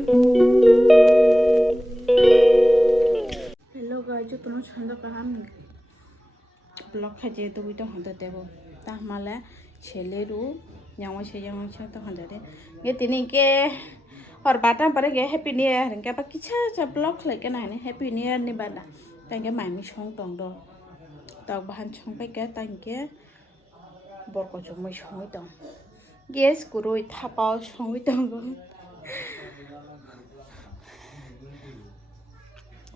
Hello guys, JOTONO channel kaham blog khaje to bito honda debo ta mala cheleru yang se to honda de ge tini ke hor bata pare ge happy new year ke pa kicha cha blog khlai ke na ne happy new year ni bada ta ge mai mi song tong do ta bahan song pe ke ta ke bor ko chung mai song tong ges kuroi thapa song tong go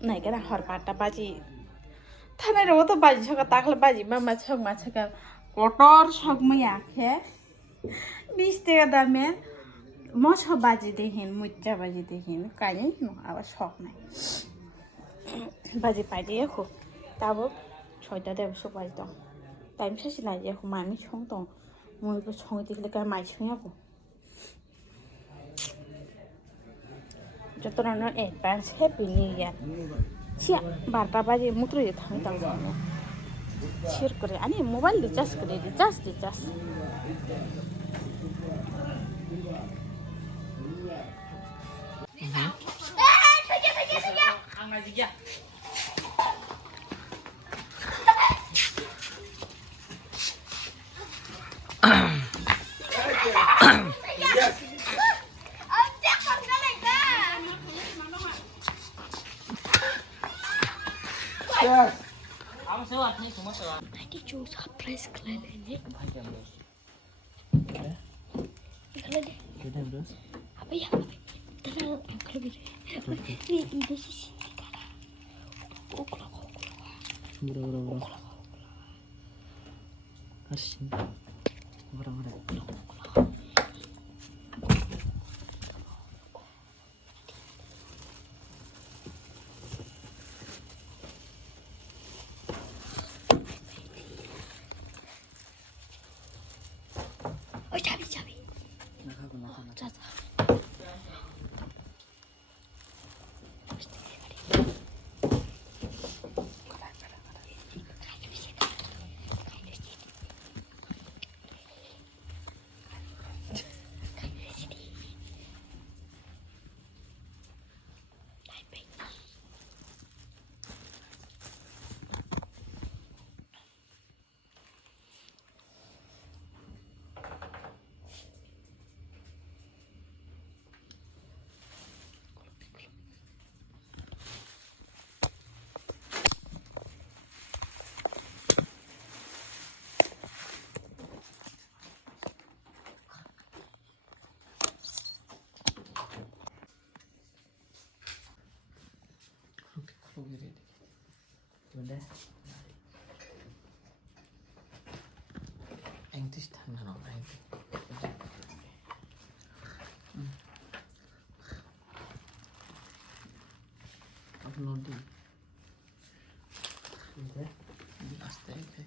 này cái là hot bata baji thay này rồi tôi baji cho cái tắc là baji mà cho cái kotor chọc mà yak he bis টাকা দামে মছ বাজি দেখিন মুচ্চা বাজি দেখিন কাই আবার শখ নাই বাজি পাই দিয়ে খুব তাবো 6টা দেবো বাজি দं টাইম শেষ নাই যে মামি সং দं মইবো সং দিলে কা মাই সङাবো JOTONO advance happy new year sia 12টা বাজে মুত্র যে থাং দাং শেয়ার করে আনি মোবাইল রিচার্জ করে recharge Nanti cuma surprise kalian ini. Kalau deh. Apa ya? Terus kalau gitu. Ini sih cara. Berapa. Asin. Berapa. Oh, cabai. Caca. Udah. Anh thích thằng nào anh. Upload đi. Udah. Di aste ke.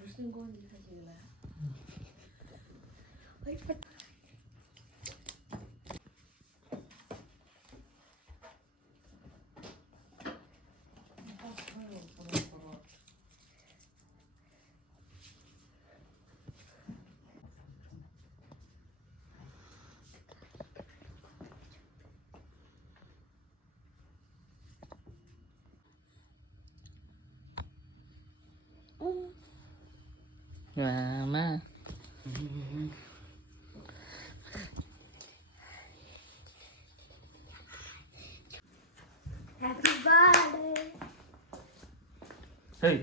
무슨 건지 사실 몰라요. Mama. Happy birthday. Hey.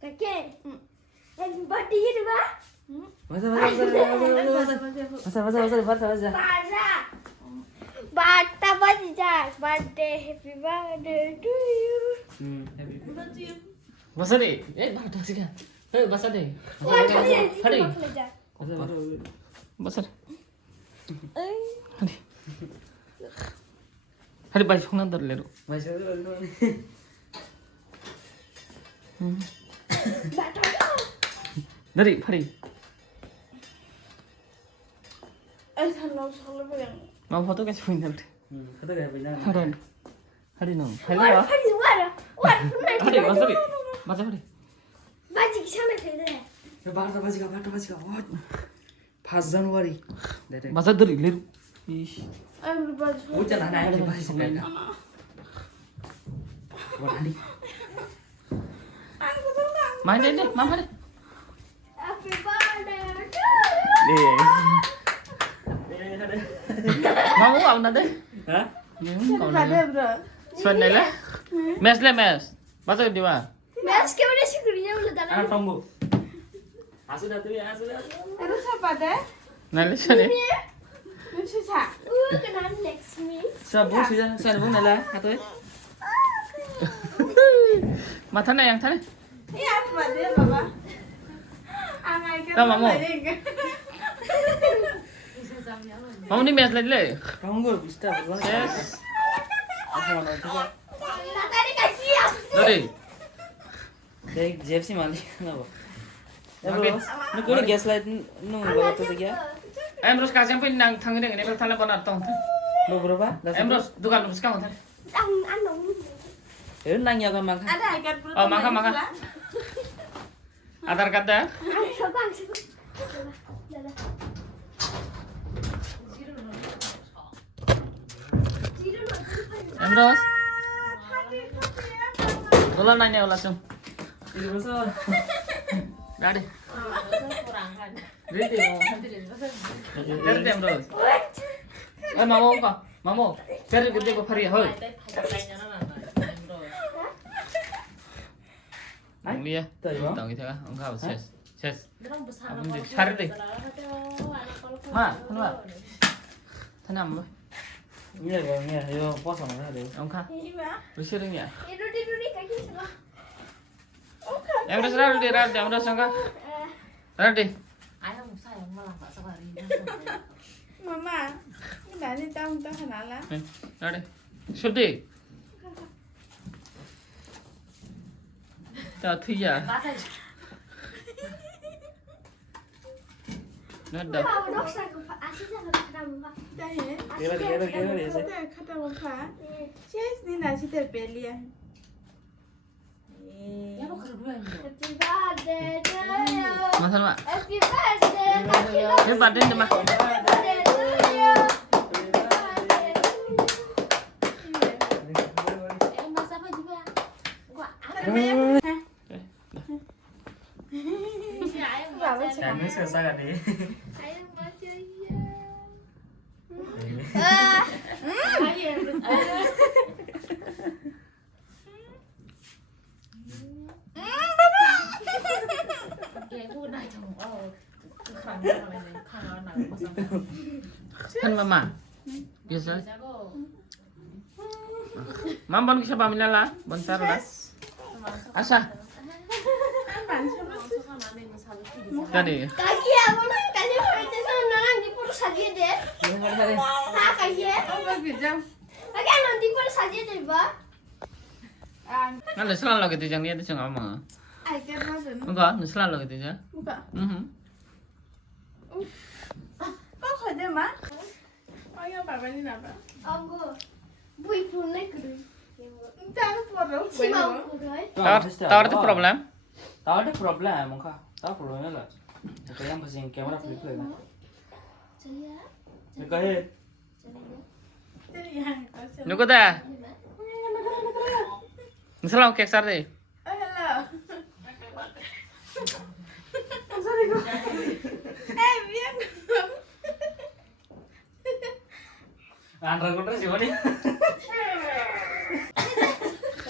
Kakek. Happy birthday gitu, Pak. Masa. Bata bajak. Birthday, happy birthday to you. Happy birthday. Masa deh. Bata sih kan. Masa deh. Hari. Masa. Hari bayi songan terlalu. Bayi songan terlalu. Dari hari. Mau foto kasih punya. 그때 가 보자. 하리 너. What? What? 하리 맞소리. 맞아 하리. Magic sana kaydı. 야, 바르다 바지가. 와. 5 January. 내래. 맞아 들이 레루. 이씨. Everybody. 오잖아. 나 이렇게 바지 신발가. 와, 아니. 마인 돼. 맘 하리. Happy birthday to 네. 네, 하래. 맘 오고 안 나대. 하? 응. Kada bro. 손 내래. 메스래 메스. 맞아 디와. you. Mas kayak udah sih gurunya udah 아, dalam. 똥구. 아수다 tuh ya, a수다. Ada siapa deh? 날래 손에. Lucu sa. Kenal Laxmi. 사부 수자, 사부 날라. 하토. 마타나 양타네. Iya apa deh baba? Angai kan. Tama mo. 마무니 메스 레래. 똥구 비슷하 보자. 예스. apa mana tuh? Tadi kasih ya. 너리. Kayak JFC mali kenapa? Ya Oke. bro, ini kau gas light nung bawa tuh sih ya? Emros kasih pun nang tangin ini bertanya pada tong. Lo berapa? Emros dukan lumus kamu tadi. Anong. Ya nang ya kan makan. Ada ikan perut. Oh, makan. Adar kata. Coba. Dadah. Emros. Ulah nanya langsung. Ini besar. Ready. Ready mau. Ready Emros. Mamo ka. Mamo. Cari gede ko pari hoy. Dia. Tuh ya. Tong kita kan. Enggak ses. Ses. Apa ini? Cari deh. Ma, kenapa? Tanam. Ini ya, yo puasa mana deh. Enggak. Ini mah. Bersihnya. Tidur kaki sebelah. Emros ready. Emros enggak. Ready. Mama. Ini dari tahun kenala. Ready. Sudah. 자, 트이야. Nada. Mau dok saya asih sama kamu pak. Dah ya. Kira ya sih. Kata apa? Ches ni nasi terbelia. Happy birthday to you. Masalah, Mak. Happy birthday. Ini badan deh, Mak. Happy birthday to you. Mas apa juga? Gua Jangan susah kan nih. Saya baca ya. Kan Mama. Biasa. Mambon siapa minala? Bentar lah. Asa. Tadi. Kaki apa nih? Kaki apa itu sana di pur saja deh. Tak kaki. Apa bijam? Kaki anu di pur saja deh ba. Nggak selalu gitu jangan dia tuh ngomong. Ikan macam. Enggak, nggak selalu gitu ya. Buka. Kau kerja mah? Oh ya bapa ni apa? Anggo. Bui punne kuru. Entah apa. Cimau kuru. Tahu itu problem? Tahu ada problem muka. Tahu problemnya lah. Kayak yang pasang kamera flip lagi. Saya. Kayak Jadi yang kau. Nuku dah. Nggak selalu kek sar deh. Oh hello. Sorry go. Biar. Andra kontra sih mana?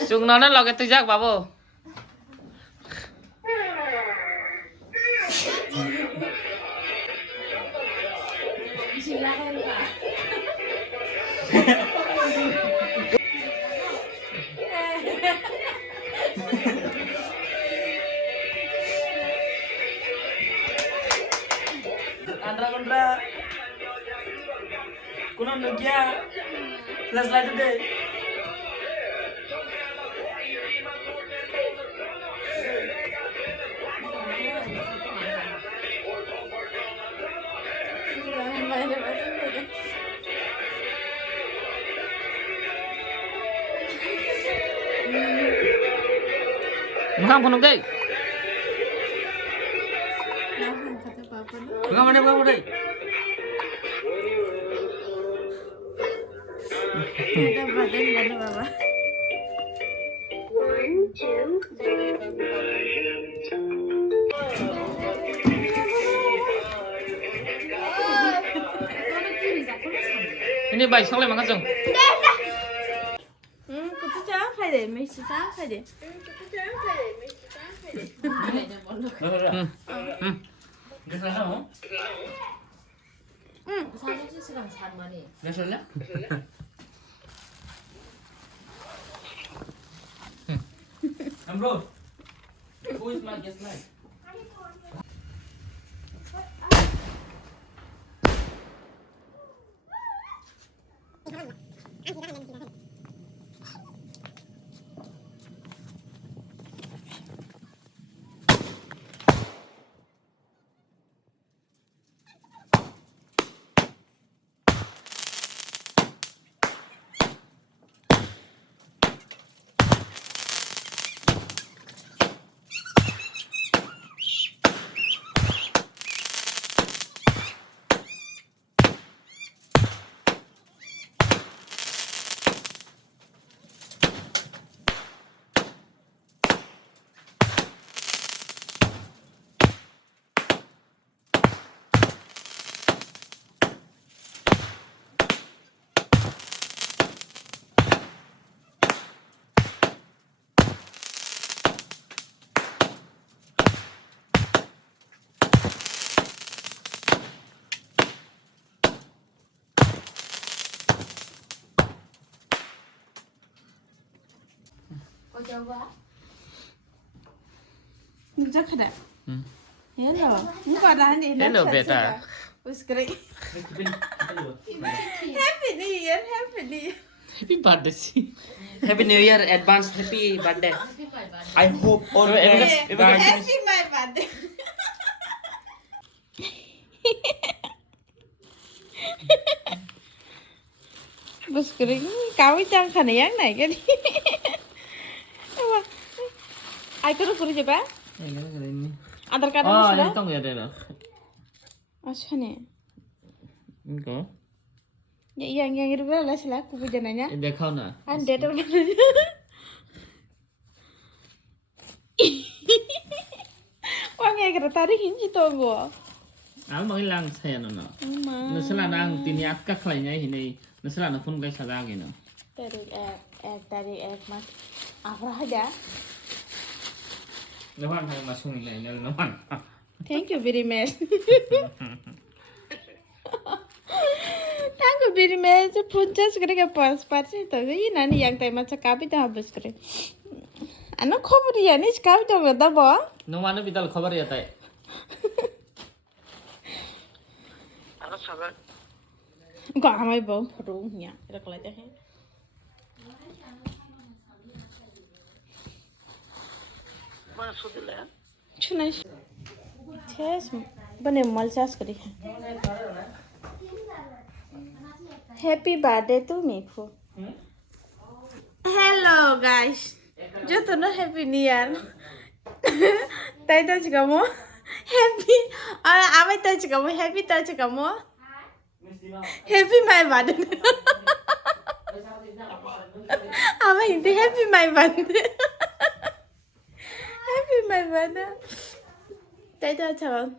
Sung nona lo gitu jak babu. Silakan Pak. Andra kontra. Kuno Nokia. Flashlight deh. Bukan penuh deh. Nah, kata papa lu. Bukan mana bukan deh. Ada badan gak papa? Ini baik soalnya makan sung. Kutu jangan khai deh, mesti jangan khai deh. Gak salah mau? 사진 시간 잘 많이. Gak salah? Bro, who is my guest man? Bisa kada? Hello. Muka dah ni. Hello, beta. What's great? Happy New Year, Happy New Year. Happy birthday sih. Happy New Year, advance happy birthday. I hope all friends guys. Happy my birthday. Bos kering, kau jangan kan yang naik kan? Apa? Aku tuh kurang coba. Ini. Antar kata Oh, sudah. ini tong ya deh. Asal ni. Enggak. Ya, yang itu berapa lah aku punya nanya. Dekau na. Anda tu nanya. Wang yang kata tarik hinci tu gua. Aku mau hilang saya nona. Nusla nang tini akka klaynya ini. Nusla na pun guys ada gini. Tarik mas. Apa aja? Naman ang masung ini naman. Thank you very much. Thank you very much. Punca sekali ke pas tu. Ini nani yang tay macam kapi dah habis kere. Anak khabar ya ni kapi dah berada bah. Naman bital khabar ya tay. Kau amai bau perlu ya. Kita kelai dah. Cunai. Yes, bane malchas kari. Happy birthday to me, Fu. Hello guys. JOTONO happy new year. Tai ta chika mo. Happy. Amai ta chika mo. Happy ta chika mo. Happy my birthday. Amai hindi happy my birthday. Happy my birthday. Tai ta chaka.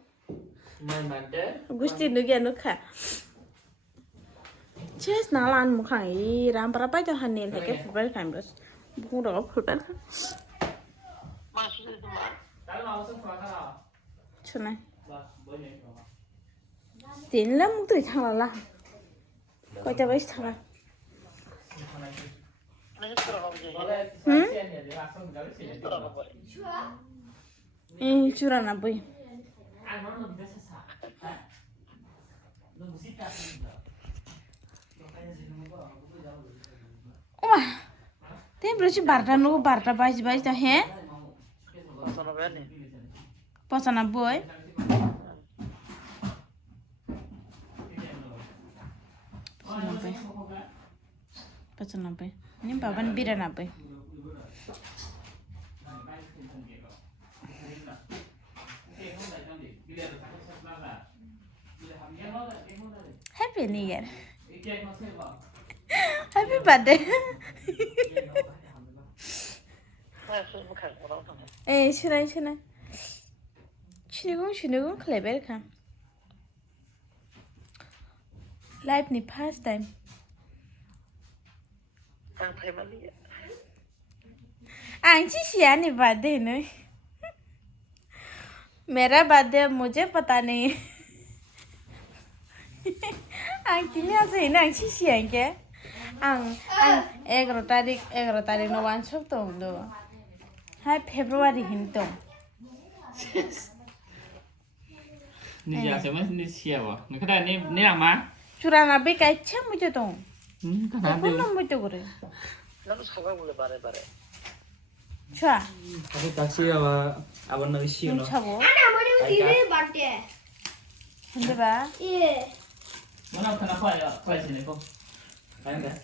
My birthday. Gusti nu gya nu kha. Ches nalan mukhang I ram para pai to hanil thake football time bas. Bung ro football. Chunai. Tin lam tui thang la. Ko ta bai thang. Chura na boy. Wah, temperature barta no barta bais ta hai. Pasana boy. Pasana boy. Ini baban bira na boy. Happy New Year. Happy birthday. Eh, shuna. Shunigung clever ka. Life ni past time. Anh chỉ xia ni birthday nữa. मेरा birthday मुझे पता नहीं आं किन्या से ना आं छिसियांगे आं 11 तारिख नो वान सब दं दो हाय फेब्रुवारी हिन दं Ni siapa mas ni siapa? Ni kada ni ama? चुराना बे काइच्छा मुझे दं Kada कौन ना मुझे करे चुरा Aku taksi abang nak isi no. छाबो Ana mari dire birthday. हंदे बा Iya. Mana kana kau sini kau? Ayam dah.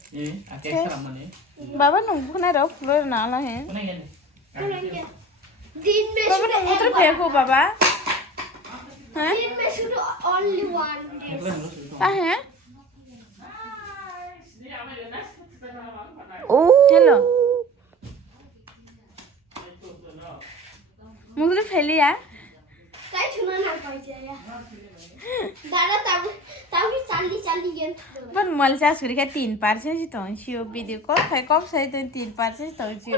Akeh seram mana? बाबा नु खुना रो फ्लोर ना ला है Mana ini? दिन में बाबा नु उतर फेंको बाबा हैं दिन में शुरू only one day. आ है ओ हेलो मुझे फैली यार Kai cuma nak baca ya. Dada tahu cali game tu. बन मल चास करी का 3% से तो शियो वीडियो कॉल है कॉल से तो 3% तो शियो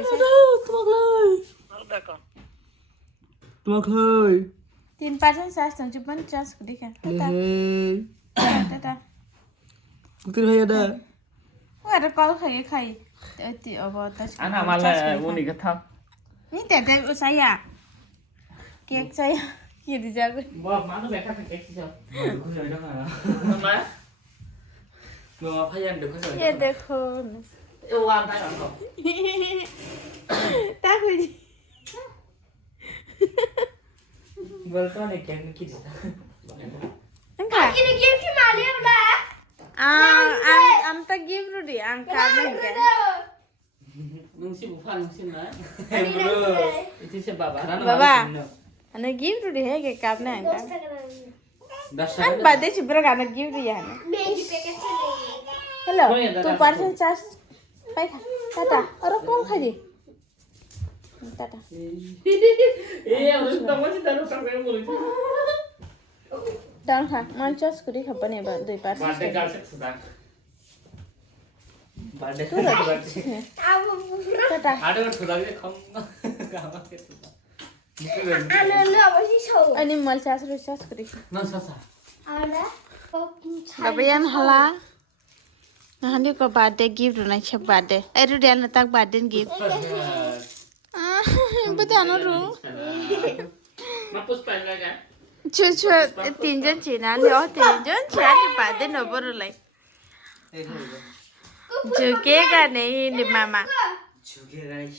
Tumak lơi. 3% चास तो जो बन चास करी का ता Bukti hai ada. वो अरे कॉल खाई ती अब तो Anak malah uni kata. नहीं ते usaya केक saya ये दी जागे Wah, mana mereka kek sih? Aku saya dah kan. Mana? Mau apa yang dekat saya? ये देखो Uang tak ada. ताको जी Balkan ni kek ni kiri. अंका Kini game ki malu dah. am tak give ru di angka नहीं क्या Nungsi bukan nungsi mana? Bro. Itu sebab apa? बाबा अने give ru di है के काम ना अंका Dah अन बादे चिब्रा गाना give ru ya Main packet sini. Hello तू पार्सल चार्ज पाई खा टाटा और कॉल खा दी टाटा Iya, harus tahu sih taruh sampai mulai. Down खा मान चार्ज करी खपन है बार 2 parcel Batik kalsek sudah. Bade. टाटा Ada kan sudah dia kamu ke sudah. Ana lu apa sih show? अनि मल चार्ज ru चार्ज करी Nang sasa. Ana. बाबा यान हला नहानी को बर्थडे गिफ्ट ना छ बर्थडे एरु ध्यान तक बर्थडे गिफ्ट बताना रू Mapus pen lagi. छु 3 जन छिना ले 3 जन छिया नि बर्थडे न बरु लाई झुकेगा नहीं नि मामा Juga guys.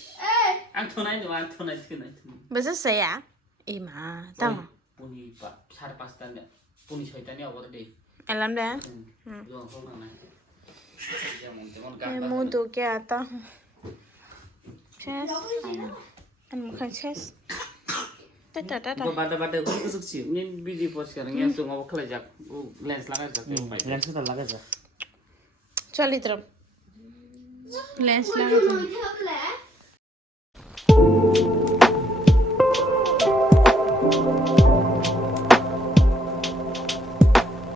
Ang tunai tu, ang tunai tunai. बस सया ए मा तम Puni pak, 5:30 tanya. Puni 6 tanya apa tadi? एलम दे Jual kau mana? Jangan मैं मुंह धो के आता हूँ चेस मुखन चेस टाटा टाटा Bade aku tu suci. Ini video post sekarang yang tu ngawak kelajak, lens langat tak? Yang sudah laga je. चल इधर लेंस लगा Lu